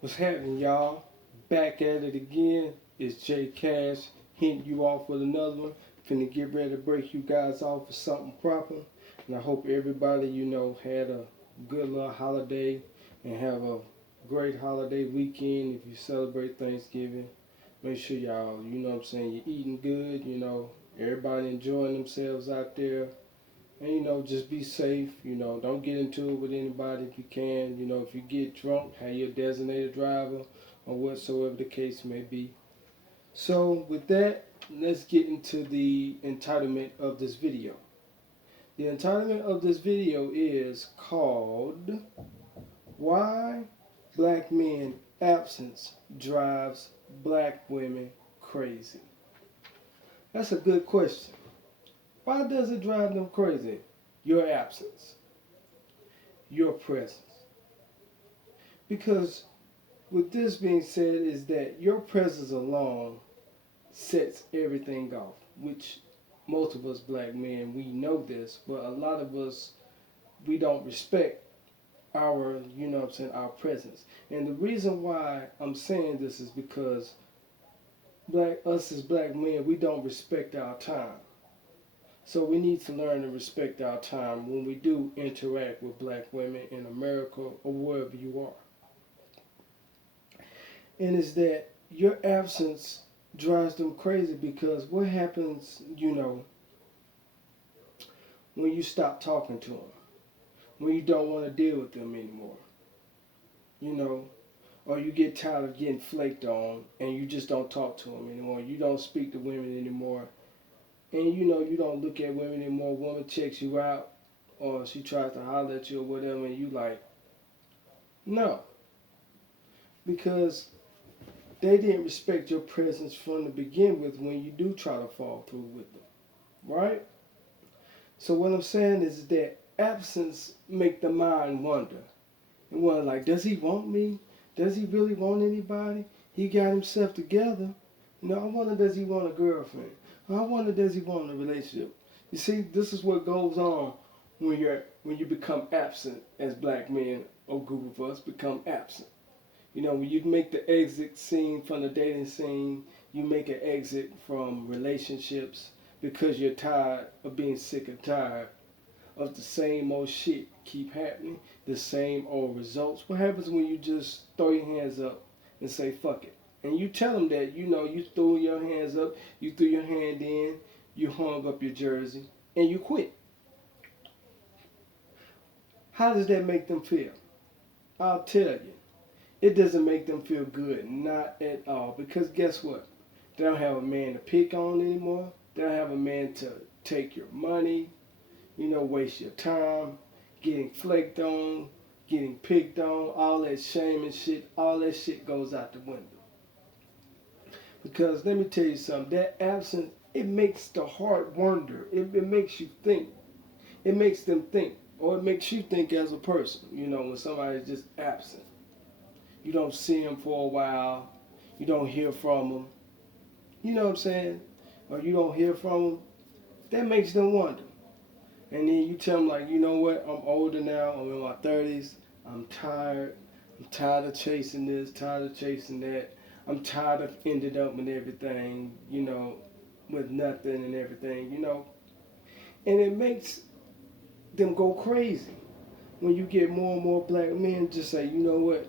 What's happening, y'all? Back at it again. It's J Cash hitting you off with another one. Finna get ready to break you guys off with something proper. And I hope everybody, had a good little holiday and have a great holiday weekend if you celebrate Thanksgiving. Make sure y'all, you're eating good, everybody enjoying themselves out there. And just be safe. Don't get into it with anybody if you can. If you get drunk, have your designated driver or whatsoever the case may be. So with that, let's get into the entitlement of this video. The entitlement of this video is called Why Black Men Absence Drives Black Women Crazy. That's a good question. Why does it drive them crazy? Your absence, your presence. Because with this being said is that your presence alone sets everything off, which most of us black men, we know this, but a lot of us, we don't respect our, our presence. And the reason why I'm saying this is because us as black men, we don't respect our time. So we need to learn to respect our time when we do interact with black women in America or wherever you are. And it's that your absence drives them crazy because what happens, when you stop talking to them, when you don't want to deal with them anymore, you know, or you get tired of getting flaked on and you just don't talk to them anymore, you don't speak to women anymore, and you don't look at women anymore. Woman checks you out or she tries to holler at you or whatever, and you like, no, because they didn't respect your presence from the begin with when you do try to fall through with them, right? So what I'm saying is that absence make the mind wonder. And wonder like, does he want me? Does he really want anybody? He got himself together. I wonder, does he want a girlfriend? I wonder, does he want a relationship? You see, this is what goes on when you become absent as black men, or group of us become absent. When you make the exit scene from the dating scene, you make an exit from relationships because you're tired of being sick and tired of the same old shit keep happening, the same old results. What happens when you just throw your hands up and say fuck it? And you tell them that, you threw your hands up, you threw your hand in, you hung up your jersey, and you quit. How does that make them feel? I'll tell you. It doesn't make them feel good, not at all. Because guess what? They don't have a man to pick on anymore. They don't have a man to take your money, waste your time, getting flaked on, getting picked on, all that shame and shit, all that shit goes out the window. Because let me tell you something, that absence, it makes the heart wonder. It makes you think. It makes them think. Or it makes you think as a person, when somebody's just absent. You don't see them for a while. You don't hear from them. You know what I'm saying? Or you don't hear from them. That makes them wonder. And then you tell them like, you know what? I'm older now. I'm in my 30s. I'm tired. I'm tired of chasing this, tired of chasing that. I'm tired of ending up with everything, with nothing and everything. And it makes them go crazy when you get more and more black men just say, you know what?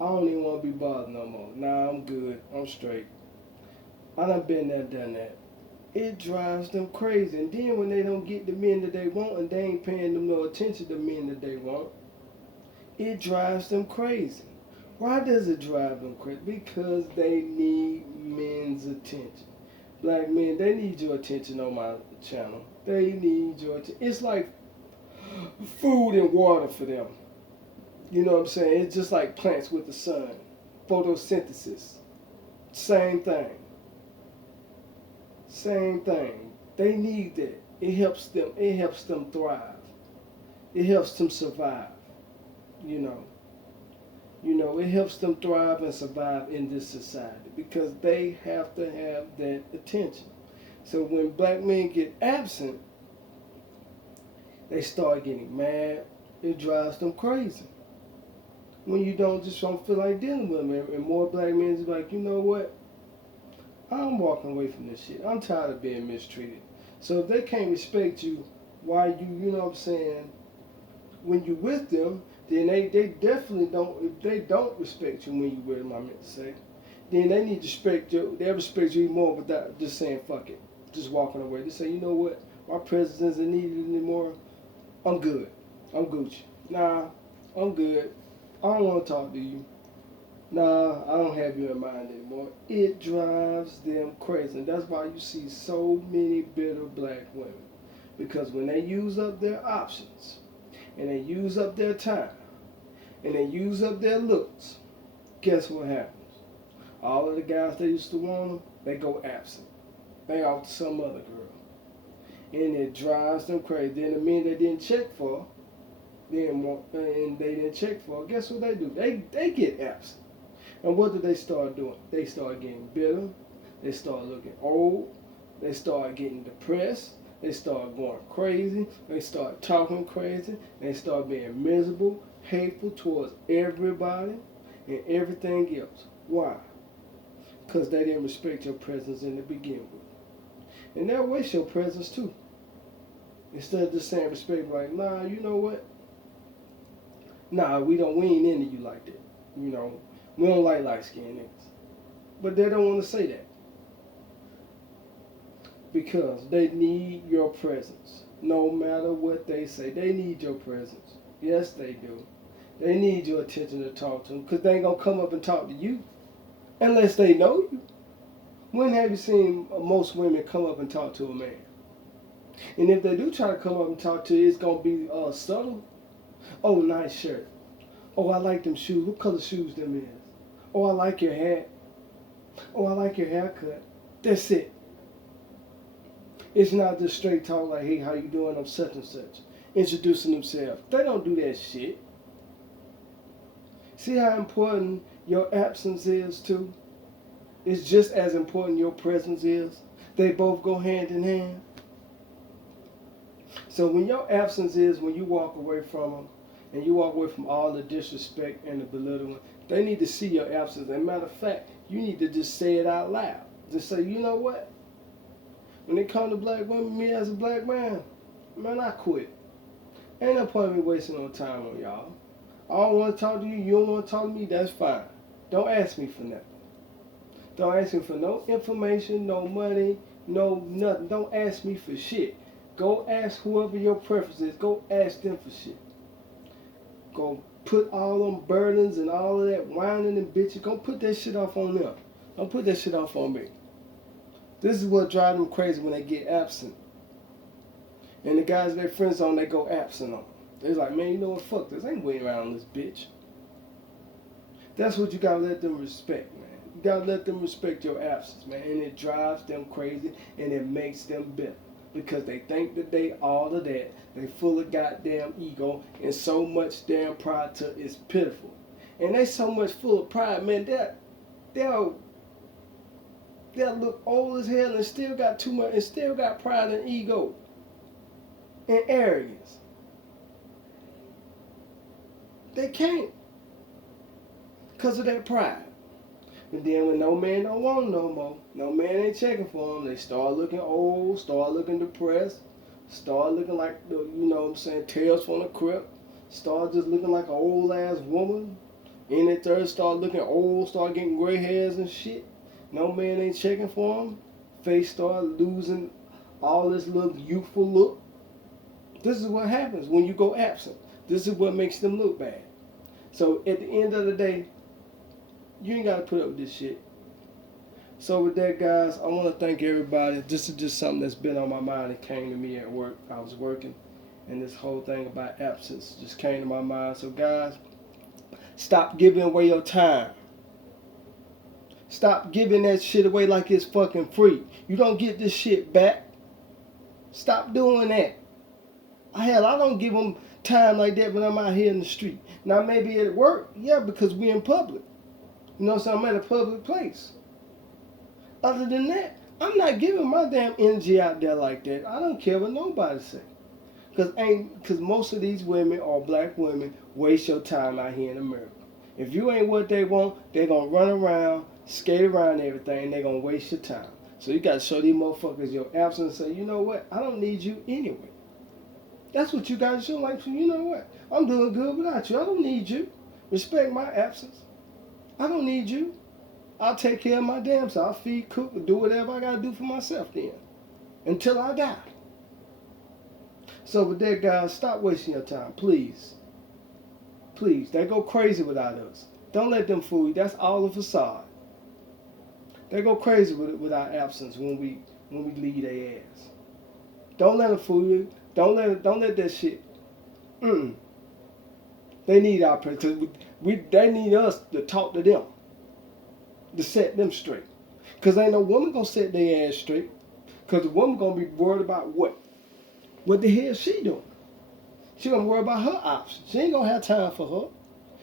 I don't even want to be bothered no more. Nah, I'm good. I'm straight. I done been there, done that. It drives them crazy. And then when they don't get the men that they want and they ain't paying them no attention to the men that they want, it drives them crazy. Why does it drive them crazy? Because they need men's attention. Black men, they need your attention on my channel. They need your attention. It's like food and water for them. You know what I'm saying? It's just like plants with the sun. Photosynthesis. Same thing. Same thing. They need that. It helps them. It helps them thrive. It helps them survive. You know. It helps them thrive and survive in this society because they have to have that attention. So when black men get absent, they start getting mad. It drives them crazy. when you don't feel like dealing with them. And more black men is like, you know what? I'm walking away from this shit. I'm tired of being mistreated. So if they can't respect you, why you know what I'm saying, when you with them, then they definitely don't, if they don't respect you when you with them, I meant to say, then they need to respect you, they respect you more without just saying fuck it. Just walking away. They say, you know what, my presence isn't needed anymore. I'm good. I'm Gucci. Nah, I'm good. I don't want to talk to you. Nah, I don't have you in mind anymore. It drives them crazy. And that's why you see so many bitter black women. Because when they use up their options, and they use up their time, and they use up their looks, guess what happens? All of the guys that used to want them, they go absent. They off to some other girl. And it drives them crazy. Then the men they didn't check for, guess what they do? They get absent. And what do they start doing? They start getting bitter. They start looking old. They start getting depressed. They start going crazy. They start talking crazy. They start being miserable, hateful towards everybody and everything else. Why? Because they didn't respect your presence in the beginning with. And they'll waste your presence too. Instead of just saying respect, like, nah, you know what? Nah, we ain't into you like that. You know, we don't like light-skinned niggas. But they don't want to say that. Because they need your presence. No matter what they say, they need your presence. Yes, they do. They need your attention to talk to them. Because they ain't going to come up and talk to you. Unless they know you. When have you seen most women come up and talk to a man? And if they do try to come up and talk to you, it's going to be subtle. Oh, nice shirt. Oh, I like them shoes. What color shoes them is? Oh, I like your hat. Oh, I like your haircut. That's it. It's not just straight talk like, hey, how you doing? I'm such and such. Introducing themselves. They don't do that shit. See how important your absence is too? It's just as important your presence is. They both go hand in hand. So when your absence is when you walk away from them, and you walk away from all the disrespect and the belittling, they need to see your absence. As a matter of fact, you need to just say it out loud. Just say, you know what? When it comes to black women, me as a black man, I quit. Ain't no point in me wasting no time on y'all. I don't want to talk to you. You don't want to talk to me. That's fine. Don't ask me for nothing. Don't ask me for no information, no money, no nothing. Don't ask me for shit. Go ask whoever your preference is. Go ask them for shit. Go put all them burdens and all of that whining and bitching. Go put that shit off on them. Don't put that shit off on me. This is what drives them crazy when they get absent. And the guys their friends on, they go absent on. They're like, man, you know what? Fuck this. I ain't waiting around on this bitch. That's what you gotta let them respect, man. You gotta let them respect your absence, man. And it drives them crazy and it makes them bitter. Because they think that they all of that. They full of goddamn ego and so much damn pride to it's pitiful. And they so much full of pride, man, they'll look old as hell and still got too much and still got pride and ego and arrogance. They can't. Because of that pride. And then when no man don't want them no more, no man ain't checking for them, they start looking old, start looking depressed, start looking like, the, you know what I'm saying, Tales from the Crypt, start just looking like an old ass woman. In their third, start looking old, start getting gray hairs and shit. No man ain't checking for them. Face start losing all this little youthful look. This is what happens when you go absent. This is what makes them look bad. So at the end of the day, you ain't got to put up with this shit. So with that, guys, I want to thank everybody. This is just something that's been on my mind. It came to me at work. I was working, and this whole thing about absence just came to my mind. So guys, stop giving away your time. Stop giving that shit away like it's fucking free. You don't get this shit back. Stop doing that. Hell, I don't give them time like that when I'm out here in the street. Now maybe at work, yeah, because we in public. You know what I'm saying? I'm at a public place. Other than that, I'm not giving my damn energy out there like that. I don't care what nobody say. Because most of these women or black women waste your time out here in America. If you ain't what they want, they're going to run around, skate around everything, and they're going to waste your time. So you got to show these motherfuckers your absence and say, you know what? I don't need you anyway. That's what you got to show. Like, you know what? I'm doing good without you. I don't need you. Respect my absence. I don't need you. I'll take care of my damn self. I'll feed, cook, do whatever I got to do for myself then. Until I die. So with that, guys, stop wasting your time, please. Please, they go crazy without us. Don't let them fool you. That's all a facade. They go crazy with our absence when we leave their ass. Don't let them fool you. Don't let that shit. They need our presence. They need us to talk to them, to set them straight. Cause ain't no woman gonna set their ass straight. Cause the woman gonna be worried about what? What the hell she doing? She gonna worry about her options. She ain't gonna have time for her.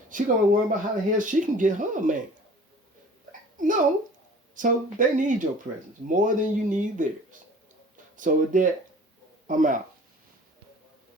She gonna worry about how the hell she can get her a man. No. So they need your presence more than you need theirs. So with that, I'm out.